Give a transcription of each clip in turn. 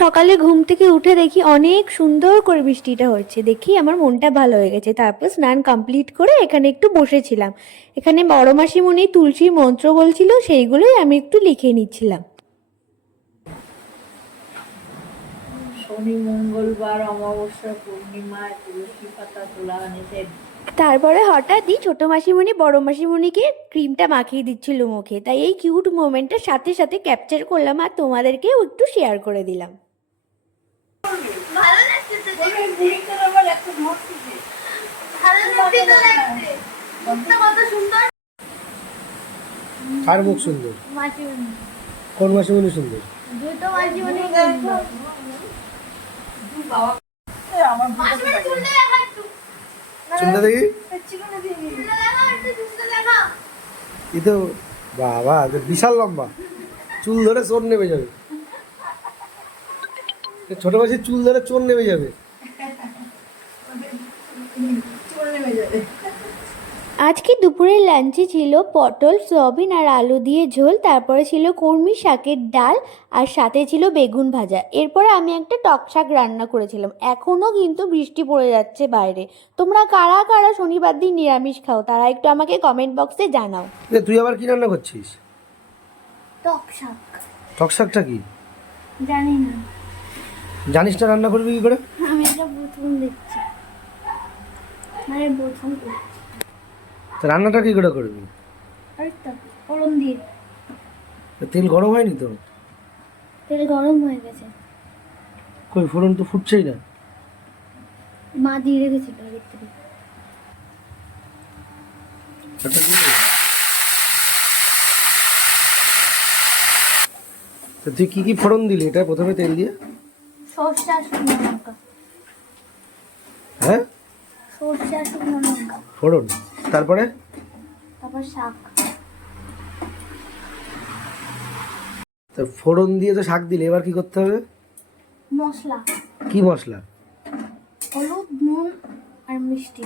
সকালে ঘুম থেকে উঠে দেখি অনেক সুন্দর করে বৃষ্টিটা হচ্ছে, দেখি আমার মনটা ভালো হয়ে গেছে। তারপর স্নান কমপ্লিট করে এখানে একটু বসেছিলাম। এখানে বড় মাসিমণি তুলসী মন্ত্র বলছিল, সেইগুলোই আমি একটু লিখে নিচ্ছিলাম। শনি মঙ্গলবার অমাবস্যা পূর্ণিমায় তুলসী পাতা তোলা নিষেধ। তারপরে হঠাৎই ছোট মাসিমণি বড় মাসিমণিকে ক্রিমটা মাখিয়ে দিচ্ছিল মুখে, তাই এই কিউট মোমেন্টটার সাথে সাথে ক্যাপচার করলাম আর তোমাদেরকেও একটু শেয়ার করে দিলাম। ভালো লাগছে তো দেখতে, আবার একটা ধরতেছে ভালো লাগছে তো দেখতে, কত সুন্দর। কার মুখ সুন্দর? মাসিমণি, কোন মাসিমণি সুন্দর? দুটো মাসিমণি সুন্দর। বাবা আমার মাসিমণি চুলটা দেখা একটু, চুলটা দেখি। চুলটা দেখা একটু, চুলটা দেখা। এই তো বাবা, তো বিশাল লম্বা চুল, ধরে চোর নেমে যাবে। ছোট মাসির চুল ধরে চোর নেমে যাবে। চুল নেমে যাবে। আজকে দুপুরের লাঞ্চে ছিল পটল, সয়াবিন আর আলু দিয়ে ঝোল, তারপরে ছিল কলমি শাকের ডাল আর সাথে ছিল বেগুন ভাজা। এরপরে আমি একটা টক শাক রান্না করেছিলাম। এখনও কিন্তু বৃষ্টি পড়ে যাচ্ছে বাইরে। তোমরা কারা কারা শনিবার দিন নিরামিষ খাও তারা একটু আমাকে কমেন্ট বক্সে জানাও। তুই আবার কি রান্না করছিস? টক শাক। টক শাকটা কি জানি না, জানিস না? রান্না করবি কি করে? আমি এটা প্রথম দেখছি, মানে প্রথম করছি। তো রান্নাটা কি করে করবি? আরেকটা ফোড়ন দিয়ে। তেল গরম হয়নি তো? তেল গরম হয়ে গেছে, কই ফোড়ন তো ফুটছেই না। মা দিয়ে রেখেছিল আগের থেকে। এটা কি রে? তো তুই কি কি ফোড়ন দিলি এটা প্রথমে তেল দিয়ে? সর্ষে আর শুকনো লঙ্কা। হ্যাঁ, সর্ষে আর শুকনো লঙ্কা, ফোড়ন, তারপরে তারপর শাক। তো ফোড়ন দিয়ে তো শাক দিলে, এবার কি করতে হবে? মশলা, কি মশলা? হলুদ, নুন আর মিষ্টি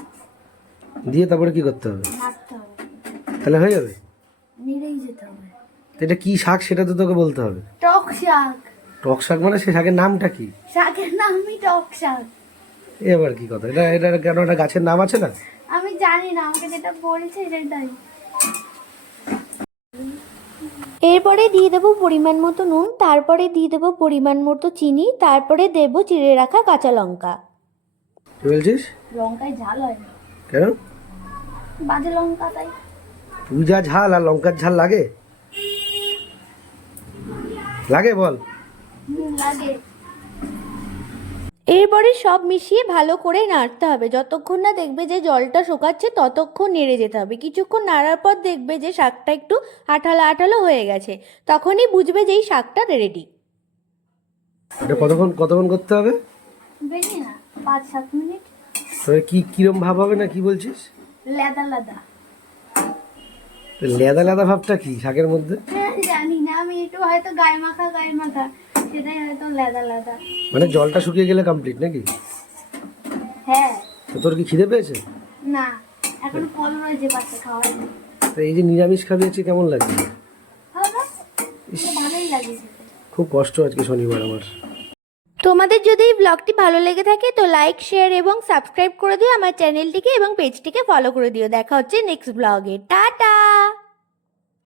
দিয়ে তারপরে কি করতে হবে? মাখতে হবে, তাহলে হয়ে যাবে? নেড়েই যেতে হবে। তো এটা কি শাক সেটা তো তোকে বলতে হবে। টক শাক। টক শাক মানে সে শাকের নামটা কি? শাকের নামই টক শাক। এবার কি কথা? এটা এটা কেন, একটা গাছের নাম আছে না? আমি জানি না, আমাকে যেটা বলছে সেটাই। এরপরে দিয়ে দেবো পরিমাণ মতো নুন, তারপরে দিয়ে দেবো পরিমাণ মতো চিনি, তারপরে দেবো চিড়ে রাখা কাঁচা লঙ্কা। কি বলছিস? লঙ্কায় ঝাল হয় না, কেন? বাজে লঙ্কা তাই। তুই যা ঝাল আর লঙ্কার ঝাল লাগে? লাগে বল? লাগে। এরপরে সব মিশিয়ে ভালো করে নাড়তে হবে। যতক্ষণ না দেখবে যে জলটা শুকাচ্ছে ততক্ষণ নেড়ে যেতে হবে। কিছুক্ষণ নাড়ার পর দেখবে যে শাকটা একটু আঠালো আঠালো হয়ে গেছে, তখনই বুঝবে যে এই শাকটা রেডি। এটা কতক্ষণ কতক্ষণ করতে হবে? বেশি না, 5-7 মিনিট। তবে কি কিরম ভাব হবে না কি বলছিস? লেদা লেদা। তো লেদা লেদা ভাবটা কি শাকের মধ্যে? জানি না, আমি একটু হয়তো গায়ে মাখা সেটাই হয়তো লেদা লেদা। মানে জলটা শুকিয়ে গেলে কমপ্লিট নাকি? হ্যাঁ। তো তোর কি খিদে পেয়েছে? না, এখন ফল রয়েছে পাশে, খাওয়া যাবে। তো এই যে নিরামিষ খাবি আজকে, কেমন লাগছে? ভালোই লাগে। খুব কষ্ট আজকে শনিবার আমার। তোমাদের যদি এই ব্লগটি ভালো লেগে থাকে তো লাইক, শেয়ার এবং সাবস্ক্রাইব করে দিও আমার চ্যানেলটিকে এবং পেজটিকে ফলো করে দিও। দেখা হচ্ছে নেক্সট ব্লগে। টাটা।